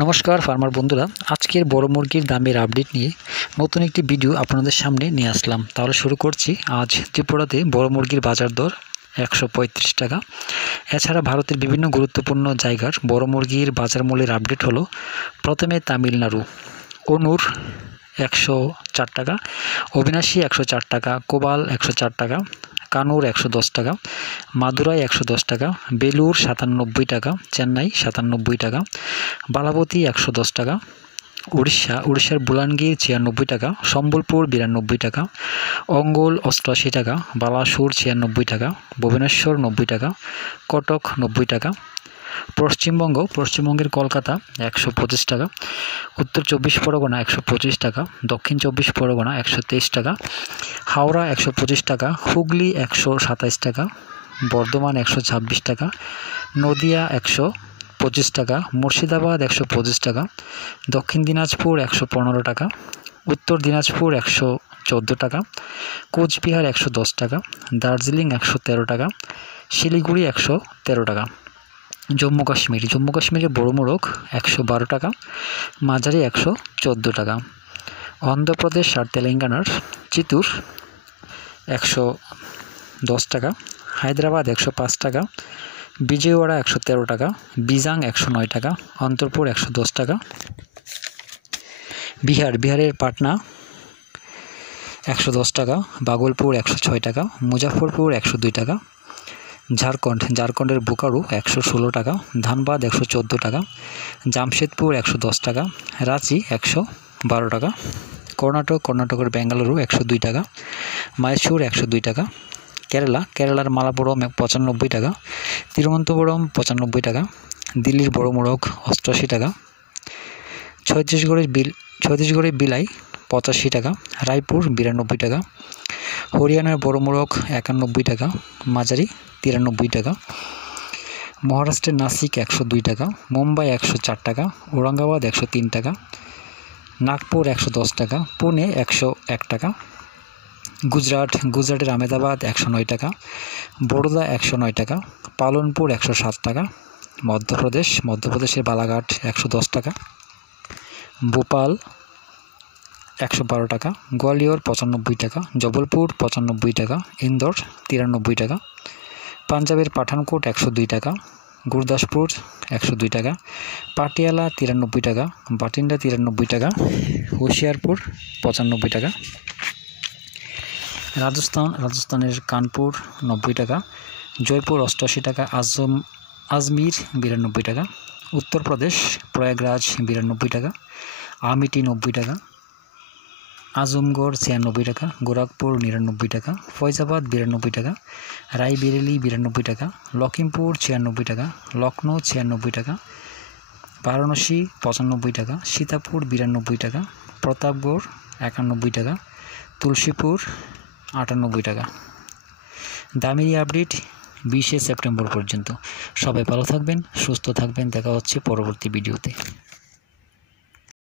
নমস্কার ফার্মার বন্ধুরা, আজকের বড় মুরগির দামের আপডেট নিয়ে নতুন একটি ভিডিও আপনাদের সামনে নিয়ে আসলাম। তাহলে শুরু করছি। আজ ত্রিপুরাতে বড় মুরগির বাজার দর 135 টাকা। এছাড়া ভারতের বিভিন্ন গুরুত্বপূর্ণ জায়গার বড় মুরগির বাজার মূল্যের আপডেট হলো। প্রথমে তামিলনাড়ু, অনুর 104 টাকা, অবিনাশী 104 টাকা, কোবাল 104 টাকা, কানুর 110 টাকা, মাদুরাই 110 টাকা, বেলুর 97 টাকা, চেন্নাই 97 টাকা, বালাবতী 110 টাকা, উড়িষ্যার বুলানগীর 96 টাকা, সম্বলপুর 92 টাকা, অঙ্গল 88 টাকা, বালাসুর 96 টাকা, ভুবনেশ্বর 90 টাকা, কটক 90 টাকা। পশ্চিমবঙ্গের কলকাতা 125 টাকা, উত্তর 24 পরগনা 125 টাকা, দক্ষিণ 24 পরগনা 123 টাকা, হাওড়া 125 টাকা, হুগলি 127 টাকা, বর্ধমান 126 টাকা, নদিয়া 125 টাকা, মুর্শিদাবাদ 125 টাকা, দক্ষিণ দিনাজপুর 115 টাকা, উত্তর দিনাজপুর 114 টাকা, কোচবিহার 110 টাকা, দার্জিলিং 113 টাকা, শিলিগুড়ি 113 টাকা। জম্মু কাশ্মীরের বড় মোরগ 112 টাকা, মাঝারি 114 টাকা। অন্ধ্রপ্রদেশ আর তেলেঙ্গানার চিত্তুর 110 টাকা, হায়দ্রাবাদ 105 টাকা, বিজয়ওয়াড়া 113 টাকা, বিজাং 109 টাকা, অন্তরপুর 110 টাকা। বিহারের পাটনা 110 টাকা, বাগলপুর 106 টাকা, মুজাফরপুর 102 টাকা। ঝাড়খণ্ডের বোকারো 116 টাকা, ধানবাদ 114 টাকা, জামশেদপুর 110 টাকা, রাঁচি 112 টাকা। কর্ণাটকের বেঙ্গালুরু 102 টাকা, মাইসুর 102 টাকা। কেরালার মালাপুরম 95 টাকা, তিরুবনন্তপুরম 95 টাকা, দিল্লির বড় মোরগ 88 টাকা, ছত্তিশগড়ের বিলাই 85 টাকা, রায়পুর 92 টাকা, হরিয়ানার বড় মোরগ 91 টাকা, মাঝারি 93 টাকা, মহারাষ্ট্রের নাসিক 102 টাকা, মুম্বাই 104 টাকা, ঔরঙ্গাবাদ 103 টাকা, নাগপুর 110 টাকা, পুনে 101 টাকা, গুজরাটের আহমেদাবাদ 109 টাকা, বরোদা 109 টাকা, পালনপুর 107 টাকা, মধ্যপ্রদেশের বালাঘাট 110 টাকা, ভোপাল 112 টাকা, গোয়ালিয়র 95 টাকা, জবলপুর 95 টাকা, ইন্দোর 93 টাকা, পাঞ্জাবের পাঠানকোট 102 টাকা, গুরদাসপুর 102 টাকা, পাটিয়ালা 93 টাকা, বাটিন্ডা 93 টাকা, হুশিয়ারপুর 95 টাকা। রাজস্থানের কানপুর 90 টাকা, জয়পুর 88 টাকা, আজমির 92 টাকা, উত্তরপ্রদেশ প্রয়াগরাজ 92 টাকা, আমিটি 90 টাকা, আজমগড় 96 টাকা, গোরখপুর 99 টাকা, ফৈজাবাদ 92 টাকা, রায়বেরেলি 92 টাকা, লখিমপুর 96 টাকা, লখনৌ 96 টাকা, বারাণসী 95 টাকা, সীতাপুর 92 টাকা, প্রতাপগড় 91 টাকা, তুলসীপুর 98 টাকা। দামের আপডেট 20 সেপ্টেম্বর পর্যন্ত। সবাই ভালো থাকবেন, সুস্থ থাকবেন। দেখা হচ্ছে পরবর্তী ভিডিওতে।